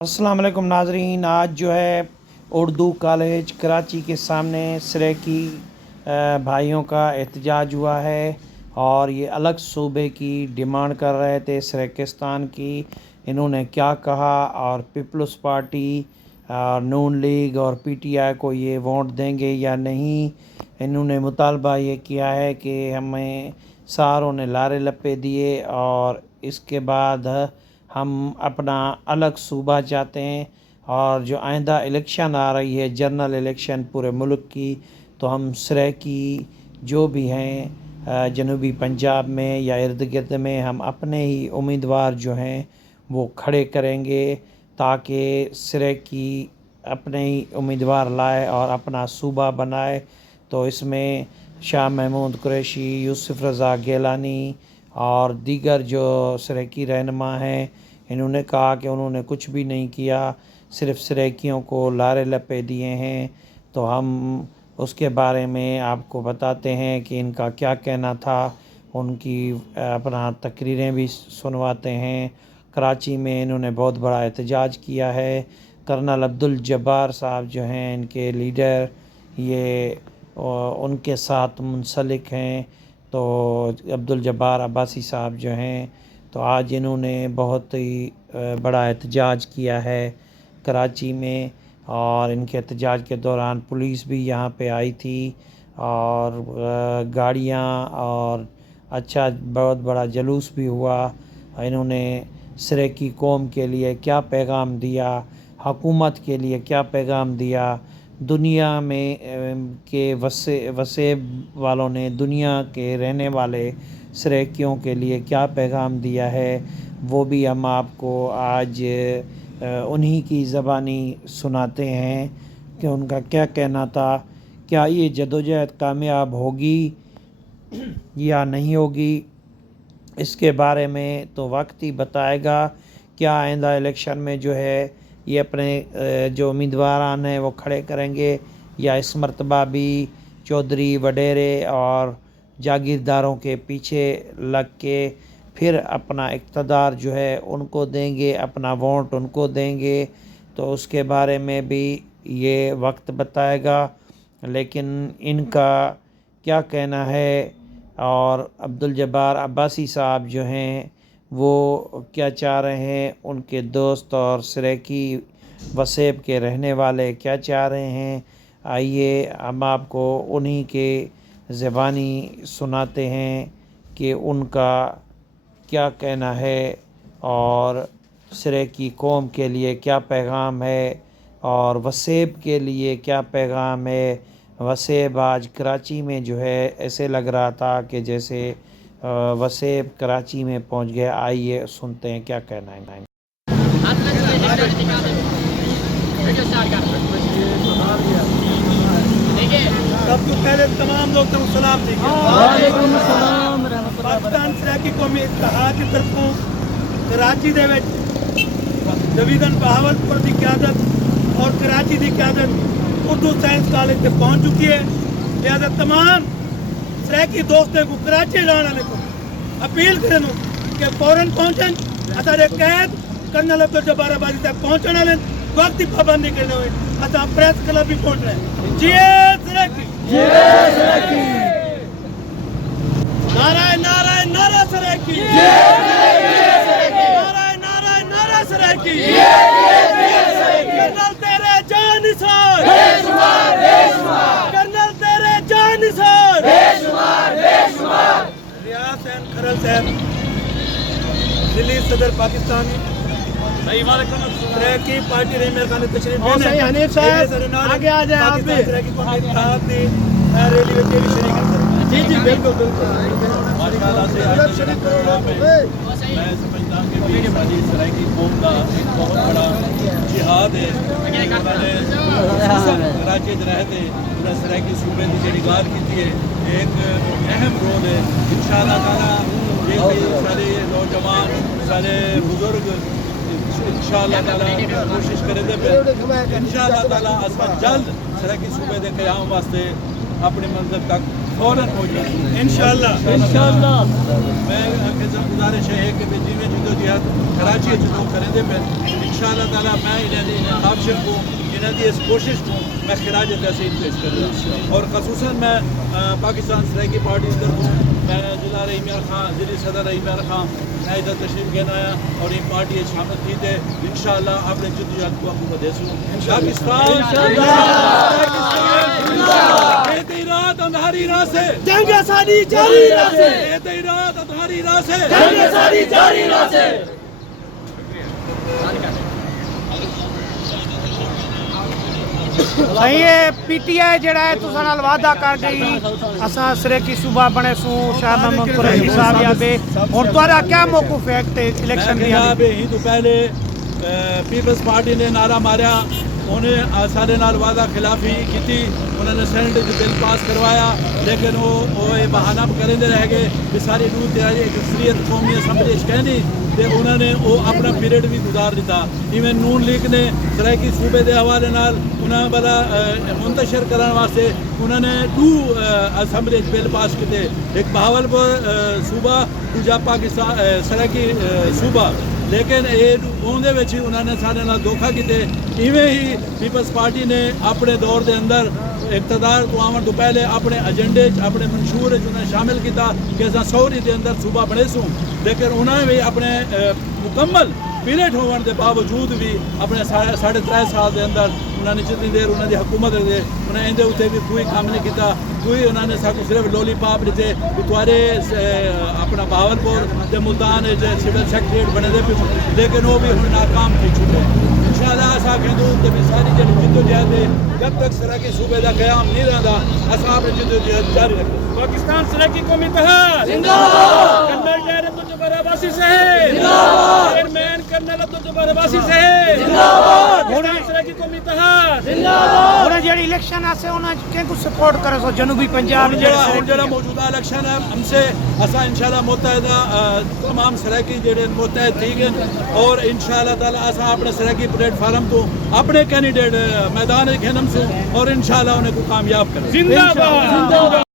अस्सलाम वालेकुम नाजरीन। आज जो है उर्दू कॉलेज कराची के सामने सराइकी भाइयों का एहतजाज हुआ है और ये अलग सूबे की डिमांड कर रहे थे सराइकिस्तान की। इन्होंने क्या कहा और पीपल्स पार्टी नून लीग और पीटीआई को ये वोट देंगे या नहीं। इन्होंने मुतालबा ये किया है कि हमें सारों ने लारे लपे दिए और इसके बाद हम अपना अलग सूबा चाहते हैं। और जो आइंदा इलेक्शन आ रही है जनरल इलेक्शन पूरे मुल्क की, तो हम सराइकी जो भी हैं जनूबी पंजाब में या इर्द गिर्द में हम अपने ही उम्मीदवार जो हैं वो खड़े करेंगे ताकि सराइकी अपने ही उम्मीदवार लाए और अपना सूबा बनाए। तो इसमें शाह महमूद कुरैशी, यूसुफ रज़ा गिलानी और दीगर जो सराइकी रहनुमा हैं, इन्होंने कहा कि उन्होंने कुछ भी नहीं किया, सिर्फ सराइकियों को लारे लपे दिए हैं। तो हम उसके बारे में आपको बताते हैं कि इनका क्या कहना था, उनकी अपना तकरीरें भी सुनवाते हैं। कराची में इन्होंने बहुत बड़ा एहतजाज किया है। कर्नल अब्दुल जब्बार साहब जो हैं इनके लीडर, ये उनके साथ मुंसलिक हैं। तो अब्दुल जब्बार अब्बासी साहब जो हैं, तो आज इन्होंने बहुत ही बड़ा एहतजाज किया है कराची में। और इनके एहतजाज के दौरान पुलिस भी यहाँ पे आई थी और गाड़ियाँ और अच्छा बहुत बड़ा जुलूस भी हुआ। इन्होंने सराइकी कौम के लिए क्या पैगाम दिया, हुकूमत के लिए क्या पैगाम दिया, दुनिया में के वसेब वालों ने दुनिया के रहने वाले सराइकियों के लिए क्या पैगाम दिया है, वो भी हम आपको आज उन्हीं की ज़बानी सुनाते हैं कि उनका क्या कहना था। क्या ये जदोजहद कामयाब होगी या नहीं होगी, इसके बारे में तो वक्त ही बताएगा। क्या आइंदा इलेक्शन में जो है ये अपने जो उम्मीदवारान हैं वो खड़े करेंगे या इस मरतबा भी चौधरी वडेरे और जागीरदारों के पीछे लग के फिर अपना इक़्तिदार जो है उनको देंगे, अपना वोट उनको देंगे। तो उसके बारे में भी ये वक्त बताएगा। लेकिन इनका क्या कहना है और अब्दुल जब्बार अब्बासी साहब जो हैं वो क्या चाह रहे हैं, उनके दोस्त और सराइकी वसेब के रहने वाले क्या चाह रहे हैं, आइए हम आपको उन्हीं के ज़बानी सुनाते हैं कि उनका क्या कहना है और सराइकी कौम के लिए क्या पैगाम है और वसेब के लिए क्या पैगाम है। वसेब आज कराची में जो है ऐसे लग रहा था कि जैसे वसेब कराची में पहुंच गया। आइए सुनते हैं क्या कहना है। सबको पहले तमाम लोग तुम सलाम दीजिए। पाकिस्तान सराइकी कौमी इत्तेहाद की तरफों कराची दे विच डिवीजन बहावलपुर की क्यादत और कराची की क्यादत उर्दू साइंस कॉलेज से पहुँच चुकी है। लिहाजा तमाम सराइकी दोस्तों को कराची जाने वाले को अपील करें कि फौरन पहुँचें। असारे कैद कर्नल अब्दुल जब्बार अब्बासी तक पहुँचने वाले वक्त की पाबंदी करने हुए असा प्रेस क्लब भी पहुँच रहे हैं। जी सराइकी, नाराय नाराय नारा सराइकी, नाराय नाराय नारा सराइकी। कर्नल तेरे जान निसार, कर्नल तेरे जान निसार। रियाज हुसैन खरल साहब दिल्ली सदर पाकिस्तानी सराइकी पार्टी ने मेरे खाने तशरीफ हनीफ साहब आगे आ जाए। आप भी सराइकी कौमी इत्तेहाद की रैली में भी शरीक हैं। जी जी बिल्कुल बिल्कुल माशाअल्लाह से आज के प्रोग्राम में मैं समझता हूँ कि हमारी सराइकी कौम का एक बहुत बड़ा जिहाद है। उन्होंने कराची रहते उन्हें सराइकी सूबे की जी गाल की है, एक अहम रोल है। इंशाअल्लाह ताला ये सारे नौजवान सारे बुजुर्ग इंशाअल्लाह ताला कोशिश करेंगे इंशाअल्लाह ताला अस जल्द सराइकी सूबे के क़याम वास्ते अपने मंजिल तक फौरन पहुँच जाए इंशाअल्लाह। मैं गुजारिश है कि जिमें जदोजहद कराची जो करेंगे पे انشاءاللہ تعالیٰ میں انہیں خواہشوں کو انہیں دی اس کوشش کو میں خراج تحسین پیش کروں اور خصوصاً میں پاکستان سرائکی پارٹی کی طرف میں ضلع رحیم یار خان ضلع صدر رحیم یار خان میں ادھر تشریف لینا آیا اور ان پارٹی شامل کی تھے انشاءاللہ اپنے جدوجہد کو آپ کو دے سوں پاکستان رات اندھاری راہ سے جنگ آسانی جاری رہے رات اندھاری راہ سے جنگ آسانی جاری رہے صحیح ہے پی ٹی آئی جڑا ہے تو سنال وعدہ کر گئی اساں سریکی صوبہ بنے سوں شاہ محمود قریشی صاحب یا بے اور تمہارا کیا موقف ہے الیکشن میں ہی تو پہلے پیپلز پارٹی نے نعرہ ماریا انہیں سارے نال وعدہ خلافی کی انہوں نے سینٹ بل پاس کروایا لیکن وہ بہانہ کریں رہ گئے کہ ساری نو تیاری اکثریت قومی اسمبلی کہنی تے انہوں نے وہ اپنا پیریڈ بھی گزار دیتا ایون نون لیگ نے سرائکی صوبے دے حوالے نال انہوں بلا منتشر کرنے واسطے انہوں نے 2 اسمبلی بل پاس کیتے ایک بہاولپور صوبہ دوجا پاکستان سرائکی صوبہ لیکن انہوں نے سارے نال دھوکھا کیتے ایویں ہی پیپلز پارٹی نے اپنے دور دے اندر اقتدار کو آمن تو پہلے اپنے ایجنڈے اپنے منشور انہیں شامل کیتا کہ اصل سوری دے اندر صوبہ بنے سوں لیکن انہوں نے بھی اپنے مکمل پیریڈ ہونے کے باوجود بھی اپنے 3.5 سال دے اندر انہوں نے جتنی دیر انہوں نے حکومت رکھتے انہیں اندر اتنے بھی کوئی کام نہیں کیتا کوئی انہوں نے سب صرف لولی پاپ دیتے کہ تھوڑے اپنا بہاولپور کے ملتان سول سیکٹریٹ بنے دے پہ لیکن وہ بھی ہوں ناکام تھی چھوٹے انشاءاللہ ایسا کہندو کہ بھی ساری جڑی جدوجہد ہے جب تک سرائکی صوبے کا قیام نہیں رہتا ایسا اپنی جدوجہد جاری رکھتے پاکستان سرائکی قومی اتحاد زندہ باد کرنل ڈیر عبدالجبار عباسی صاحب زندہ باد چیئرمین کرنل عبدالجبار عباسی صاحب زندہ باد پاکستان سرائکی قومی اتحاد زندہ باد انہیں جڑی الیکشن آسے انہیں کن کو سپورٹ کرے سو جنوبی پنجاب جڑا موجودہ الیکشن ہے ہم سے ایسا انشاءاللہ متحدہ تمام سرائکی جڑے متحد تھی گئے اور انشاءاللہ تعالیٰ ایسا اپنے سرائکی پلیٹ فارم تو اپنے کینڈیڈیٹ میدان کھینم سوں اور انشاءاللہ انہیں کو کامیاب کریں زندہ باد